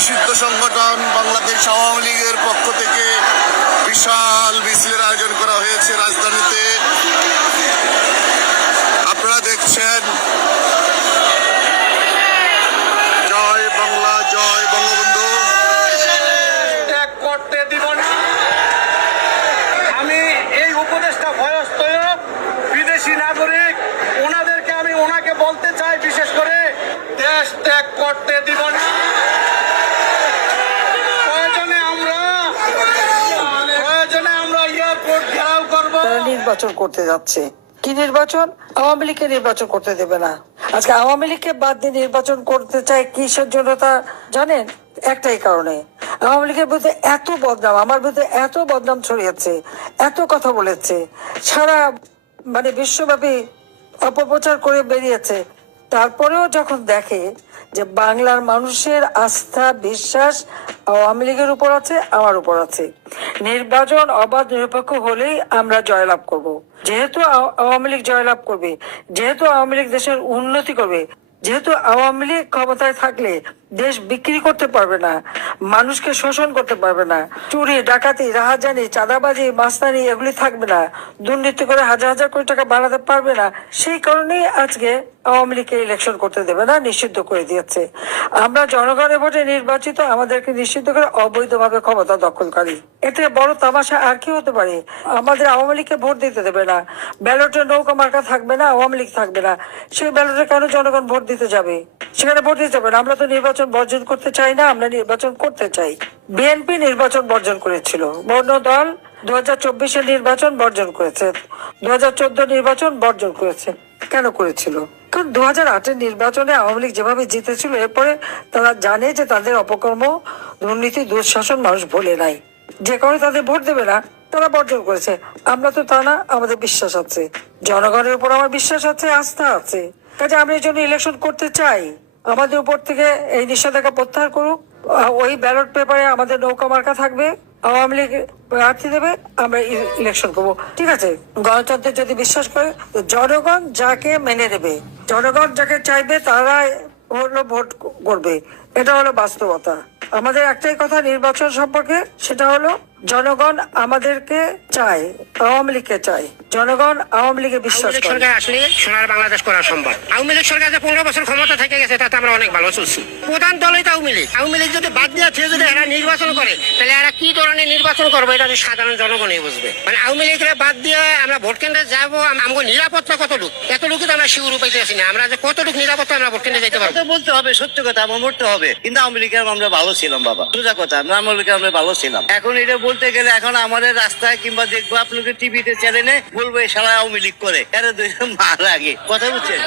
নিষিদ্ধ সংগঠন বাংলাদেশ আওয়ামী লীগের পক্ষ থেকে বিশাল মিছিলের আয়োজন করা হয়েছে রাজধানীতে। আপনারা দেখছেন জয় বাংলা, জয় বঙ্গবন্ধু। ত্যাগ করতে দিব না। আমি এই উপদেশটা ভয়স্ত বিদেশি নাগরিক, ওনাকে বলতে চাই, বিশেষ করে দেশ ত্যাগ করতে দিব না। প্রয়োজনে আমরা এয়ারপোর্ট ঘেরাও করব। নির্বাচন করতে যাচ্ছে। কি নির্বাচন? আওয়ামী লীগকে নির্বাচন করতে দেবে না। আজকে আওয়ামী লীগকে বাদ দিয়ে নির্বাচন করতে চায় কিসের জন্য তা জানেন? একটাই কারণে, আওয়ামী লীগের বিরুদ্ধে এত বদনাম, আমার বিরুদ্ধে এত বদনাম ছড়িয়েছে, এত কথা বলেছে, সারা বিশ্বব্যাপী অপপ্রচার করে বেরিয়েছে। তারপরেও যখন দেখে যে বাংলার মানুষের আস্থা বিশ্বাস আওয়ামী লীগের উপর আছে, আমার উপর আছে, নির্বাচন অবাধ নিরপেক্ষ হলেই আমরা জয়লাভ করব। যেহেতু আওয়ামী লীগ জয়লাভ করবে, যেহেতু আওয়ামী লীগ দেশের উন্নতি করবে, যেহেতু আওয়ামী লীগ ক্ষমতায় থাকলে দেশ বিক্রি করতে পারবে না, মানুষকে শোষণ করতে পারবে না, চুরি ডাকাতি রাহাজানি চাঁদাবাজি মাস্তানি এগুলি থাকবে না, দুর্নীতি করে হাজার হাজার কোটি টাকা বাড়াতে পারবে না। সেই কারণেই আজকে আওয়ামী লীগকে ইলেকশন করতে দেবে না, নিষিদ্ধ করে দিয়েছে। আমরা জনগণের ভোটে নির্বাচিত, আমাদেরকে নিষিদ্ধ করে অবৈধভাবে ক্ষমতা দখলকারী। এতে বড় তামাশা আর কি হতে পারে? আমাদের আওয়ামী লীগকে ভোট দিতে দেবে না, ব্যালটে নৌকা মার্কা থাকবে না, আওয়ামী লীগ থাকবে না। সেই ব্যালটে কেন জনগণ ভোট দিতে যাবে? সেখানে ভোট দিতে যাবে না। আমরা তো নির্বাচন বর্জন করতে চাই না, আমরা নির্বাচন করতে চাই। বিএনপি নির্বাচন বর্জন করেছিল, বর্ণ দল 2024-এর নির্বাচন বর্জন করেছে, 2014 নির্বাচন বর্জন করেছে। কেন করেছিল? কারণ 2008-এর নির্বাচনে আওয়ামী লীগ যেভাবে জিতেছিল, এরপরে তারা জানে যে তাদের অপকর্ম দুর্নীতি দুঃশাসন মানুষ ভোলে নাই, যে কারণে তাদের ভোট দেবে না, তারা বর্জন করেছে। আমরা তো তা না, আমাদের বিশ্বাস আছে, জনগণের উপর আমার বিশ্বাস আছে, আস্থা আছে। কাজে আমরা এই জন্য ইলেকশন করতে চাই। আমাদের উপর থেকে এই নিষেধাজ্ঞা প্রত্যাহার করুক, ওই ব্যালট পেপারে আমাদের নৌকা মার্কা থাকবে, আওয়ামী লীগ প্রার্থী দেবে, আমরা ইলেকশন করবো। ঠিক আছে, গণতন্ত্রে যদি বিশ্বাস করে, জনগণ যাকে মেনে নেবে, জনগণ যাকে চাইবে তারা হলো ভোট করবে। এটা হলো বাস্তবতা। আমাদের একটাই কথা নির্বাচন সম্পর্কে, সেটা হলো জনগণ আমাদেরকে চায়, আওয়ামী লীগকে চায়, জনগণ আওয়ামী লীগে বিশ্বাস করে। সরকার আসলে সোনার বাংলাদেশ করা সম্ভব। আওয়ামী লীগ সরকার যে 15 বছর ক্ষমতা থেকে গেছে, তাতে আমরা অনেক ভালো চলছি। প্রধান দলই তো আওয়ামী লীগ। আওয়ামী লীগ যদি বাদ দিয়ে যদি এরা নির্বাচন করে, তাহলে এরা কি ধরনের নির্বাচন করবো এটা সাধারণ জনগণই বুঝবে। আওয়ামী লীগের বাদ দিয়ে আমরা ভোট কেন্দ্রে যাবো, আমাদের নিরাপত্তা কতটুকু, এতটুকু তো আমরা শিউর উপাইতে আসি না। আমরা যে কতটুকু নিরাপত্তা আমরা ভোট কেন্দ্রে যেতে পারবো। বলতে হবে সত্য কথা, আমার মরতে হবে। কিন্তু আওয়ামী লীগের আমরা ভালো ছিলাম বাবা, সোজা কথা, আওয়ামী লীগের আমরা ভালো ছিলাম। এখন এটা বলতে গেলে, এখন আমাদের রাস্তায় কিংবা দেখবো আপনাকে টিভিতে চ্যানেলে বলবো এই সারা আওয়ামী লীগ করে, এরা দুইজন মার আগে কথা বুঝছেন।